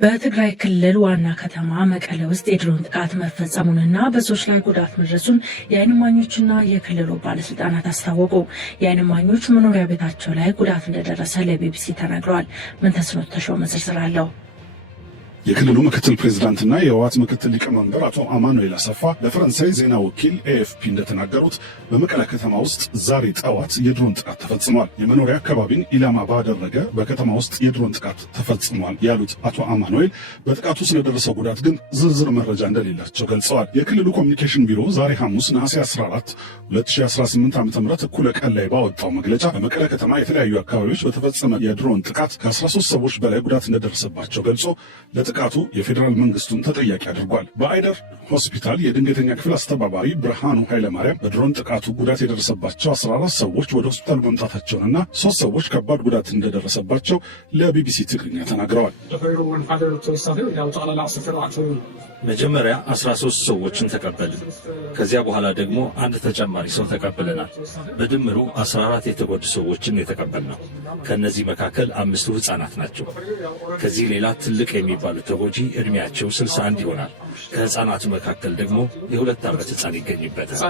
በትግራይ ክልል ዋና ከተማ መቀለ ውስጥ የድሮን ጥቃት መፈጸሙንና በሰዎች ላይ ጉዳት መድረሱን የዓይን እማኞችና የክልሉ ባለስልጣናት አስታወቁ። የዓይን እማኞች መኖሪያ ቤታቸው ላይ ጉዳት እንደደረሰ ለቢቢሲ ተናግረዋል። ምንተስኖት ተሾመ ዝርዝር አለው። የክልሉ ምክትል ፕሬዝዳንትና የህወሓት ምክትል ሊቀመንበር አቶ አማኑኤል አሰፋ ለፈረንሳይ ዜና ወኪል ኤኤፍፒ እንደተናገሩት በመቀለ ከተማ ውስጥ ዛሬ ጠዋት የድሮን ጥቃት ተፈጽሟል። የመኖሪያ አካባቢን ኢላማ ባደረገ በከተማ ውስጥ የድሮን ጥቃት ተፈጽሟል ያሉት አቶ አማኑኤል በጥቃቱ ስለደረሰው ጉዳት ግን ዝርዝር መረጃ እንደሌላቸው ገልጸዋል። የክልሉ ኮሚኒኬሽን ቢሮ ዛሬ ሐሙስ ነሐሴ 14 2018 ዓ.ም እኩለ ቀን ላይ ባወጣው መግለጫ በመቀለ ከተማ የተለያዩ አካባቢዎች በተፈጸመ የድሮን ጥቃት ከ13 ሰዎች በላይ ጉዳት እንደደረሰባቸው ገልጾ ጥቃቱ የፌዴራል መንግስቱን ተጠያቂ አድርጓል። በአይደር ሆስፒታል የድንገተኛ ክፍል አስተባባሪ ብርሃኑ ኃይለማርያም በድሮን ጥቃቱ ጉዳት የደረሰባቸው 14 ሰዎች ወደ ሆስፒታል መምጣታቸውንና 3 ሰዎች ከባድ ጉዳት እንደደረሰባቸው ለቢቢሲ ትግርኛ ተናግረዋል። መጀመሪያ 13 ሰዎችን ተቀበልን። ከዚያ በኋላ ደግሞ አንድ ተጨማሪ ሰው ተቀብለናል። በድምሩ 14 የተጎዱ ሰዎችን የተቀበልነው። ከነዚህ መካከል 5ቱ ህፃናት ናቸው። ከዚህ ሌላ ትልቅ የሚባሉ ተጎጂ እድሜያቸው 61 ይሆናል። ከህፃናቱ መካከል ደግሞ የ2 ዓመት ህፃን ይገኝበታል።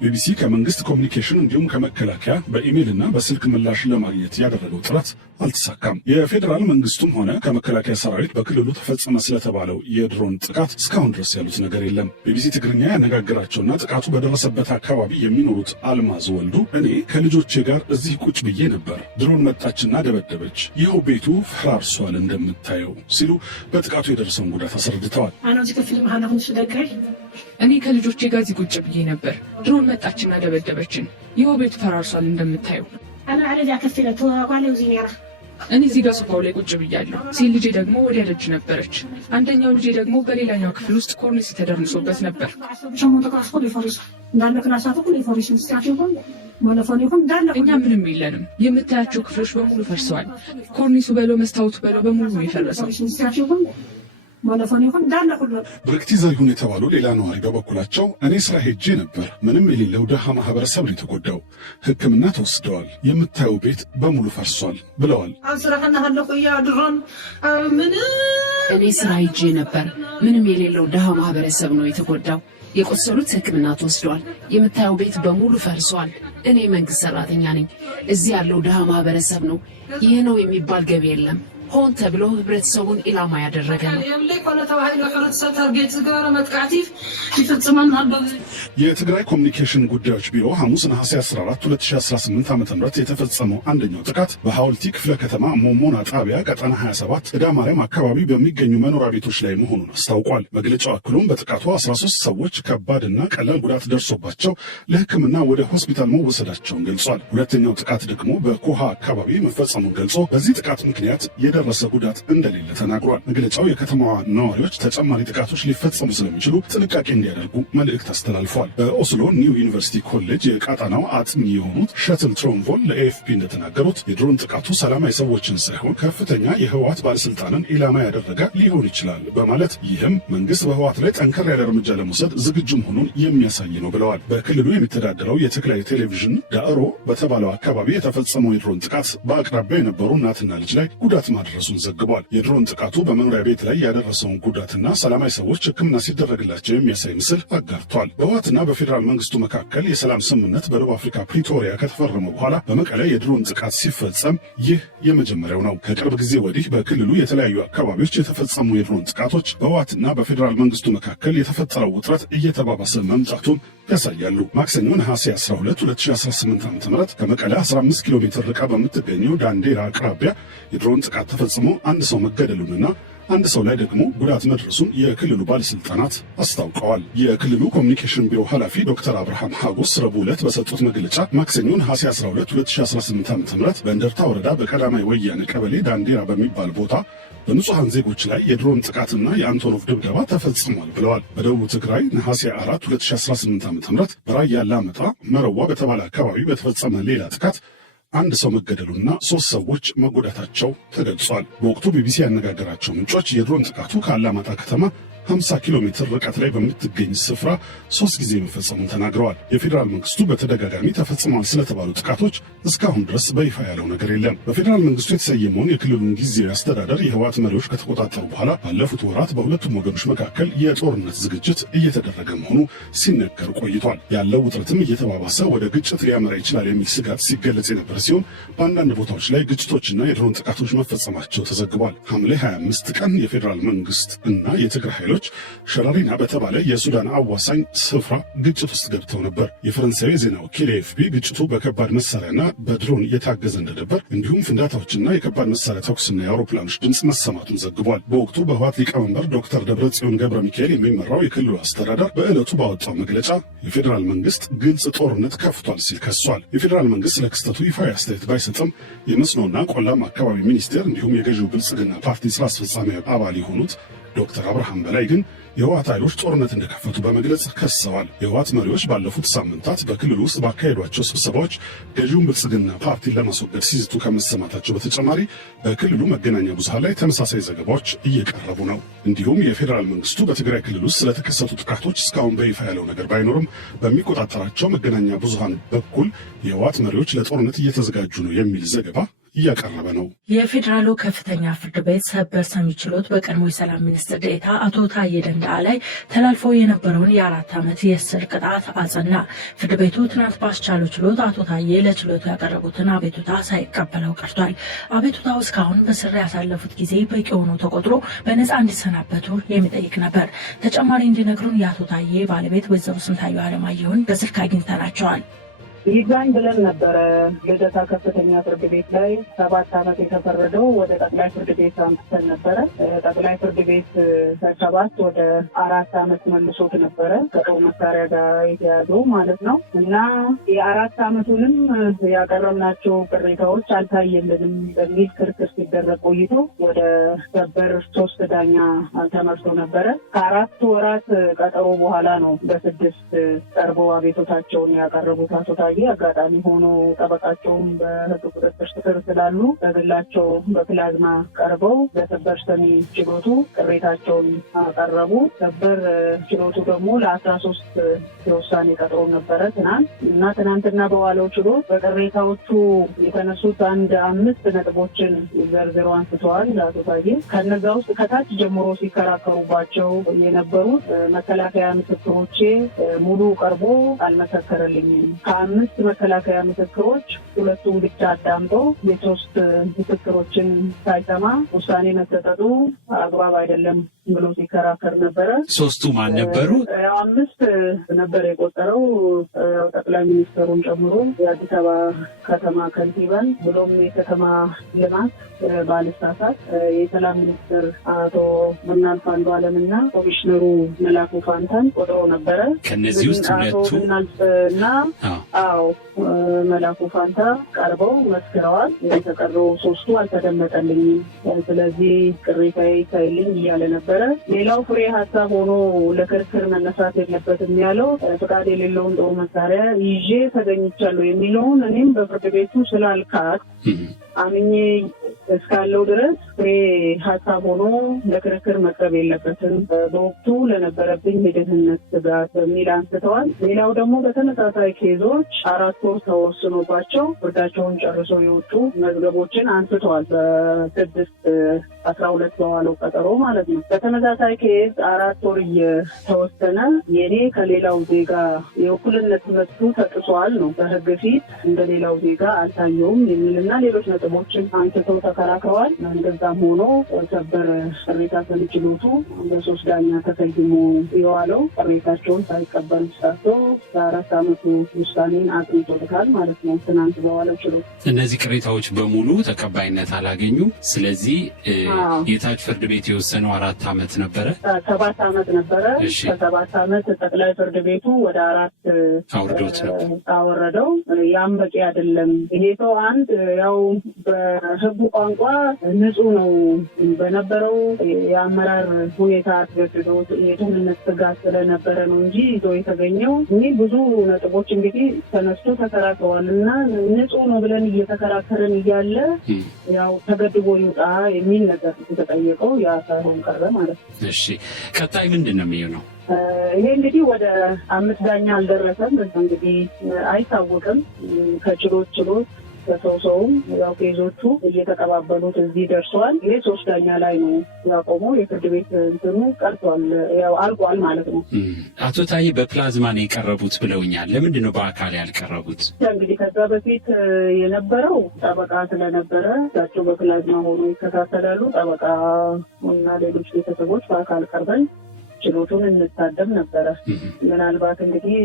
ቢቢሲ ከመንግስት ኮሚኒኬሽን እንዲሁም ከመከላከያ በኢሜይልና በስልክ ምላሽ ለማግኘት ያደረገው ጥረት አልተሳካም። የፌዴራል መንግስቱም ሆነ ከመከላከያ ሰራዊት በክልሉ ተፈጸመ ስለተባለው የድሮን ጥቃት እስካሁን ድረስ ያሉት ነገር የለም። ቢቢሲ ትግርኛ ያነጋገራቸውና ጥቃቱ በደረሰበት አካባቢ የሚኖሩት አልማዝ ወልዱ እኔ ከልጆቼ ጋር እዚህ ቁጭ ብዬ ነበር፣ ድሮን መጣችና ደበደበች፣ ይኸው ቤቱ ፈራርሷል እንደምታየው ሲሉ በጥቃቱ የደረሰውን ጉዳት አስረድተዋል። እኔ ከልጆቼ ጋር እዚህ ቁጭ ብዬ ነበር፣ ድሮን መጣችና ደበደበችን፣ ይኸው ቤቱ ፈራርሷል እንደምታየው። እኔ እዚህ ጋር ሶፋው ላይ ቁጭ ብያለሁ። ሴት ልጄ ደግሞ ወዲያ ደጅ ነበረች። አንደኛው ልጄ ደግሞ በሌላኛው ክፍል ውስጥ ኮርኒስ ተደርምሶበት ነበር። እኛ ምንም የለንም። የምታያቸው ክፍሎች በሙሉ ፈርሰዋል። ኮርኒሱ በለው መስታወቱ በለው በሙሉ ነው የፈረሰው። ብርክቲ ዘሪሁን የተባሉ ሌላ ነዋሪ በበኩላቸው እኔ ስራ ሄጄ ነበር፣ ምንም የሌለው ድሃ ማህበረሰብ ነው የተጎዳው፣ ሕክምና ተወስደዋል፣ የምታየው ቤት በሙሉ ፈርሷል ብለዋል። እኔ ስራ ሄጄ ነበር፣ ምንም የሌለው ድሃ ማህበረሰብ ነው የተጎዳው፣ የቆሰሉት ሕክምና ተወስደዋል፣ የምታየው ቤት በሙሉ ፈርሷል። እኔ መንግስት ሰራተኛ ነኝ። እዚህ ያለው ድሃ ማህበረሰብ ነው። ይህ ነው የሚባል ገቢ የለም። ሆን ተብሎ ህብረተሰቡን ኢላማ ያደረገ ነው። የትግራይ ኮሚኒኬሽን ጉዳዮች ቢሮ ሐሙስ ነሐሴ 14 2018 ዓ.ም የተፈጸመው አንደኛው ጥቃት በሐውልቲ ክፍለ ከተማ ሞሞና ጣቢያ ቀጠና 27 ዕዳ ማርያም አካባቢ በሚገኙ መኖሪያ ቤቶች ላይ መሆኑን አስታውቋል። መግለጫው አክሎም በጥቃቱ 13 ሰዎች ከባድና ቀላል ጉዳት ደርሶባቸው ለሕክምና ወደ ሆስፒታል መወሰዳቸውን ገልጿል። ሁለተኛው ጥቃት ደግሞ በኮሃ አካባቢ መፈጸሙን ገልጾ በዚህ ጥቃት ምክንያት የደረሰ ጉዳት እንደሌለ ተናግሯል። መግለጫው የከተማዋ ነዋሪዎች ተጨማሪ ጥቃቶች ሊፈጸሙ ስለሚችሉ ጥንቃቄ እንዲያደርጉ መልእክት አስተላልፏል። በኦስሎ ኒው ዩኒቨርሲቲ ኮሌጅ የቃጣናው አጥኚ የሆኑት ሸትል ትሮንቮል ለኤኤፍፒ እንደተናገሩት የድሮን ጥቃቱ ሰላማዊ ሰዎችን ሳይሆን ከፍተኛ የህወሓት ባለስልጣንን ኢላማ ያደረገ ሊሆን ይችላል በማለት ይህም መንግስት በህወሓት ላይ ጠንከር ያለ እርምጃ ለመውሰድ ዝግጁ መሆኑን የሚያሳይ ነው ብለዋል። በክልሉ የሚተዳደረው የትግራይ ቴሌቪዥን ዳዕሮ በተባለው አካባቢ የተፈጸመው የድሮን ጥቃት በአቅራቢያ የነበሩ እናትና ልጅ ላይ ጉዳት ማድረሱን ዘግቧል። የድሮን ጥቃቱ በመኖሪያ ቤት ላይ ያደረሰውን ጉዳትና ሰላማዊ ሰዎች ሕክምና ሲደረግላቸው የሚያሳይ ምስል አጋርቷል። በህወሓትና በፌዴራል መንግስቱ መካከል የሰላም ስምምነት በደቡብ አፍሪካ ፕሪቶሪያ ከተፈረመ በኋላ በመቀለ የድሮን ጥቃት ሲፈጸም ይህ የመጀመሪያው ነው። ከቅርብ ጊዜ ወዲህ በክልሉ የተለያዩ አካባቢዎች የተፈጸሙ የድሮን ጥቃቶች በህወሓትና በፌዴራል መንግስቱ መካከል የተፈጠረው ውጥረት እየተባባሰ መምጣቱን ያሳያሉ። ማክሰኞ ነሐሴ 12 2018 ዓ.ም ከመቀለ 15 ኪሎ ሜትር ርቃ በምትገኘው ዳንዴራ አቅራቢያ የድሮን ጥቃት ተፈጽሞ አንድ ሰው መገደሉንና አንድ ሰው ላይ ደግሞ ጉዳት መድረሱን የክልሉ ባለስልጣናት አስታውቀዋል። የክልሉ ኮሚኒኬሽን ቢሮ ኃላፊ ዶክተር አብርሃም ሀጎስ ረቡዕ ዕለት በሰጡት መግለጫ ማክሰኞ ነሐሴ 12 2018 ዓ.ም በእንደርታ ወረዳ በቀዳማይ ወያነ ቀበሌ ዳንዴራ በሚባል ቦታ በንጹሐን ዜጎች ላይ የድሮን ጥቃትና የአንቶኖቭ ድብደባ ተፈጽሟል ብለዋል። በደቡብ ትግራይ ነሐሴ 4 2018 ዓ.ም በራያ አላማጣ መረዋ በተባለ አካባቢ በተፈጸመ ሌላ ጥቃት አንድ ሰው መገደሉና 3 ሰዎች መጎዳታቸው ተገልጿል። በወቅቱ ቢቢሲ ያነጋገራቸው ምንጮች የድሮን ጥቃቱ ከአላማጣ ከተማ 50 ኪሎ ሜትር ርቀት ላይ በምትገኝ ስፍራ 3 ጊዜ መፈጸሙን ተናግረዋል። የፌዴራል መንግስቱ በተደጋጋሚ ተፈጽሟል ስለተባሉ ጥቃቶች እስካሁን ድረስ በይፋ ያለው ነገር የለም። በፌዴራል መንግስቱ የተሰየመውን የክልሉን ጊዜያዊ አስተዳደር የህወሓት መሪዎች ከተቆጣጠሩ በኋላ ባለፉት ወራት በሁለቱም ወገኖች መካከል የጦርነት ዝግጅት እየተደረገ መሆኑ ሲነገር ቆይቷል። ያለው ውጥረትም እየተባባሰ ወደ ግጭት ሊያመራ ይችላል የሚል ስጋት ሲገለጽ የነበረ ሲሆን በአንዳንድ ቦታዎች ላይ ግጭቶችና የድሮን ጥቃቶች መፈጸማቸው ተዘግቧል። ሐምሌ 25 ቀን የፌዴራል መንግስት እና የትግራይ ኃይሎች ሸራሪና በተባለ የሱዳን አዋሳኝ ስፍራ ግጭት ውስጥ ገብተው ነበር። የፈረንሳዊ ዜና ወኪል ኤኤፍፒ ግጭቱ በከባድ መሳሪያና በድሮን የታገዘ እንደነበር እንዲሁም ፍንዳታዎችና የከባድ መሳሪያ ተኩስና የአውሮፕላኖች ድምፅ መሰማቱን ዘግቧል። በወቅቱ በህወሓት ሊቀመንበር ዶክተር ደብረጽዮን ገብረ ሚካኤል የሚመራው የክልሉ አስተዳደር በዕለቱ ባወጣው መግለጫ የፌዴራል መንግስት ግልጽ ጦርነት ከፍቷል ሲል ከሷል። የፌዴራል መንግስት ለክስተቱ ይፋዊ አስተያየት ባይሰጥም የመስኖና ቆላማ አካባቢ ሚኒስቴር እንዲሁም የገዢው ብልጽግና ፓርቲ ስራ አስፈጻሚ አባል የሆኑት ዶክተር አብርሃም በላይ ግን የህወሓት ኃይሎች ጦርነት እንደከፈቱ በመግለጽ ከሰዋል። የህወሓት መሪዎች ባለፉት ሳምንታት በክልሉ ውስጥ ባካሄዷቸው ስብሰባዎች ገዢውን ብልጽግና ፓርቲን ለማስወገድ ሲዝቱ ከመሰማታቸው በተጨማሪ በክልሉ መገናኛ ብዙሃን ላይ ተመሳሳይ ዘገባዎች እየቀረቡ ነው። እንዲሁም የፌዴራል መንግስቱ በትግራይ ክልል ውስጥ ስለተከሰቱ ጥቃቶች እስካሁን በይፋ ያለው ነገር ባይኖርም በሚቆጣጠራቸው መገናኛ ብዙሃን በኩል የህወሓት መሪዎች ለጦርነት እየተዘጋጁ ነው የሚል ዘገባ እያቀረበ ነው። የፌዴራሉ ከፍተኛ ፍርድ ቤት ሰበር ሰሚ ችሎት በቀድሞ የሰላም ሚኒስትር ዴኤታ አቶ ታዬ ደንደዓ ላይ ተላልፎ የነበረውን የ4 ዓመት የእስር ቅጣት አጸና። ፍርድ ቤቱ ትናንት ባስቻለው ችሎት አቶ ታዬ ለችሎቱ ያቀረቡትን አቤቱታ ሳይቀበለው ቀርቷል። አቤቱታው እስካሁን በስር ያሳለፉት ጊዜ በቂ ሆኖ ተቆጥሮ በነፃ እንዲሰናበቱ የሚጠይቅ ነበር። ተጨማሪ እንዲነግሩን የአቶ ታዬ ባለቤት ወይዘሮ ስንታየሁ አለማየሁን በስልክ አግኝተናቸዋል። ይግባኝ ብለን ነበረ ልደታ ከፍተኛ ፍርድ ቤት ላይ 7 ዓመት የተፈረደው ወደ ጠቅላይ ፍርድ ቤት አምጥተን ነበረ። ጠቅላይ ፍርድ ቤት 7 ወደ 4 ዓመት መልሶት ነበረ ከጦር መሳሪያ ጋር የተያዘው ማለት ነው። እና የ4 ዓመቱንም ያቀረብናቸው ቅሬታዎች አልታየልንም በሚል ክርክር ሲደረግ ቆይቶ ወደ ሰበር 3 ዳኛ ተመርቶ ነበረ። ከ4 ወራት ቀጠሮ በኋላ ነው በ6 ቀርበው አቤቶታቸውን ያቀረቡት አቶ አጋጣሚ ሆኖ ጠበቃቸውም በህግ ቁጥጥር ስር ስላሉ በግላቸው በፕላዝማ ቀርበው በሰበር ሰሚ ችሎቱ ቅሬታቸውን አቀረቡ። ሰበር ችሎቱ ደግሞ ለ13 የውሳኔ ቀጠሮ ነበረ ትናንትና በዋለው ችሎት በቅሬታዎቹ የተነሱት 5 ነጥቦችን ዘርዝሮ አንስተዋል። አቶ ታዬ ከነዛ ውስጥ ከታች ጀምሮ ሲከራከሩባቸው የነበሩት መከላከያ ምስክሮቼ ሙሉ ቀርቦ አልመሰከረልኝም፣ 5 መከላከያ ምስክሮች 2ቱን ብቻ አዳምጦ የ3 ምስክሮችን ሳይሰማ ውሳኔ መሰጠቱ አግባብ አይደለም ብሎ ሲከራከር ነበረ። 3ቱ ማን ነበሩ? 5 ነበር የቆጠረው ጠቅላይ ሚኒስትሩን ጨምሮ የአዲስ አበባ ከተማ ከንቲባን ብሎም የከተማ ልማት ባለስልጣናት፣ የሰላም ሚኒስትር አቶ ብናልፍ አንዱዓለምና ኮሚሽነሩ መላኩ ፋንታን ቆጥሮ ነበረ። ከነዚህ ውስጥ ሁለቱ እና መላኩ ፋንታ ቀርበው መስክረዋል። የተቀረው 3ቱ አልተደመጠልኝም፣ ስለዚህ ቅሬታዬ ይታይልኝ እያለ ነበረ። ሌላው ፍሬ ሀሳብ ሆኖ ለክርክር መነሳት የለበትም ያለው ፍቃድ የሌለውን ጦር መሳሪያ ይዤ ተገኝቻለሁ የሚለውን እኔም በፍርድ ቤቱ ስላልካት አምኜ እስካለው ድረስ ፍሬ ሀሳብ ሆኖ ለክርክር መቅረብ የለበትም በወቅቱ ለነበረብኝ የደህንነት ስጋት በሚል አንስተዋል። ሌላው ደግሞ በተመሳሳይ ኬዞች 4 ወር ተወስኖባቸው ፍርዳቸውን ጨርሶ የወጡ መዝገቦችን አንስተዋል። በ6/12 በዋለው ቀጠሮ ማለት ነው። በተመሳሳይ ኬዝ 4 ወር እየተወሰነ የኔ ከሌላው ዜጋ የእኩልነት መብቱ ተጥሷል ነው፣ በህግ ፊት እንደሌላው ዜጋ አልታየውም የሚልና ሌሎች ነጥቦችን አንስተው ተከራክረዋል። እንደዛም ሆኖ ሰበር ቅሬታ ሰሚ ችሎቱ በ3 ዳኛ ተሰይሞ የዋለው ቅሬታቸውን ሳይቀበል ሳቶ ለ4 ዓመቱ ውሳኔን አጥንቶታል ማለት ነው። ትናንት በዋለው ችሎት እነዚህ ቅሬታዎች በሙሉ ተቀባይነት አላገኙም። ስለዚህ የታች ፍርድ ቤት የወሰነው 4 ዓመት ነበረ፣ 7 ዓመት ነበረ። ከ7 ዓመት ጠቅላይ ፍርድ ቤቱ ወደ 4 አወረደው። ያም በቂ አይደለም። ይሄ ሰው አንድ ያው በህጉ ቋንቋ ንጹህ ነው በነበረው የአመራር ሁኔታ አስገድዶት የደህንነት ስጋት ስለነበረ ነው እንጂ ይዞ የተገኘው ብዙ ነጥቦች እንግዲህ ተነስቶ ተከራክረዋል እና ንጹህ ነው ብለን እየተከራከርን እያለ ያው ተገድቦ ይውጣ የሚል ነገር የተጠየቀው ያ ሳይሆን ቀረ ማለት ነው። እሺ ቀጣይ ምንድን ነው የሚሆነው? ይሄ እንግዲህ ወደ 5 ዳኛ አልደረሰም። እንግዲህ አይታወቅም። ከችሎት ከሰውም ያው ኬዞቹ እየተቀባበሉት እዚህ ደርሰዋል። ይሄ 3 ዳኛ ላይ ነው ያቆመው። የፍርድ ቤት እንትኑ ቀርቷል፣ ያው አልቋል ማለት ነው። አቶ ታዬ በፕላዝማ ነው የቀረቡት ብለውኛል። ለምንድን ነው በአካል ያልቀረቡት? እንግዲህ ከዛ በፊት የነበረው ጠበቃ ስለነበረ እሳቸው በፕላዝማ ሆኖ ይከታተላሉ። ጠበቃ እና ሌሎች ቤተሰቦች በአካል ቀርበን ችሎቱን እንታደም ነበረ። ምናልባት እንግዲህ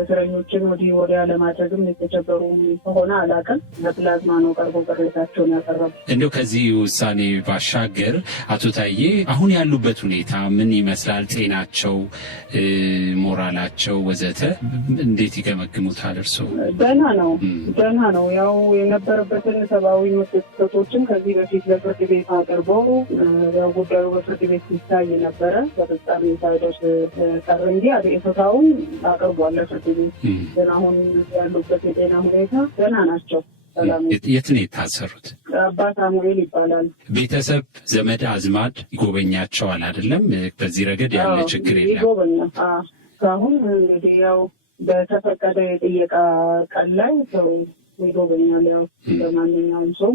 እስረኞችን ወዲህ ወዲያ ለማድረግም የተቸገሩ ከሆነ አላውቅም። በፕላዝማ ነው ቀርቦ ቅሬታቸውን ያቀረቡ። እንደው ከዚህ ውሳኔ ባሻገር አቶ ታዬ አሁን ያሉበት ሁኔታ ምን ይመስላል? ጤናቸው፣ ሞራላቸው ወዘተ እንዴት ይገመግሙታል እርስዎ? ደህና ነው። ያው የነበረበትን ሰብአዊ መብት ጥሰቶችን ከዚህ በፊት ለፍርድ ቤት አቅርበው ያው ጉዳዩ በፍርድ ቤት ሲታይ ነበረ። በፍጻሜ ሳይደርስ ቀረ እንጂ አቤቱታውን አቅርቧል ለፍርድ ቤት። ግን አሁን ያሉበት የጤና ሁኔታ ደህና ናቸው። የት ነው የታሰሩት? አባ ሳሙኤል ይባላል። ቤተሰብ ዘመድ አዝማድ ይጎበኛቸዋል አይደለም? በዚህ ረገድ ያለ ችግር የለም? ይጎበኛል። አሁን እንግዲህ ያው በተፈቀደ የጥየቃ ቀን ላይ ሰው ይጎበኛል። ያው በማንኛውም ሰው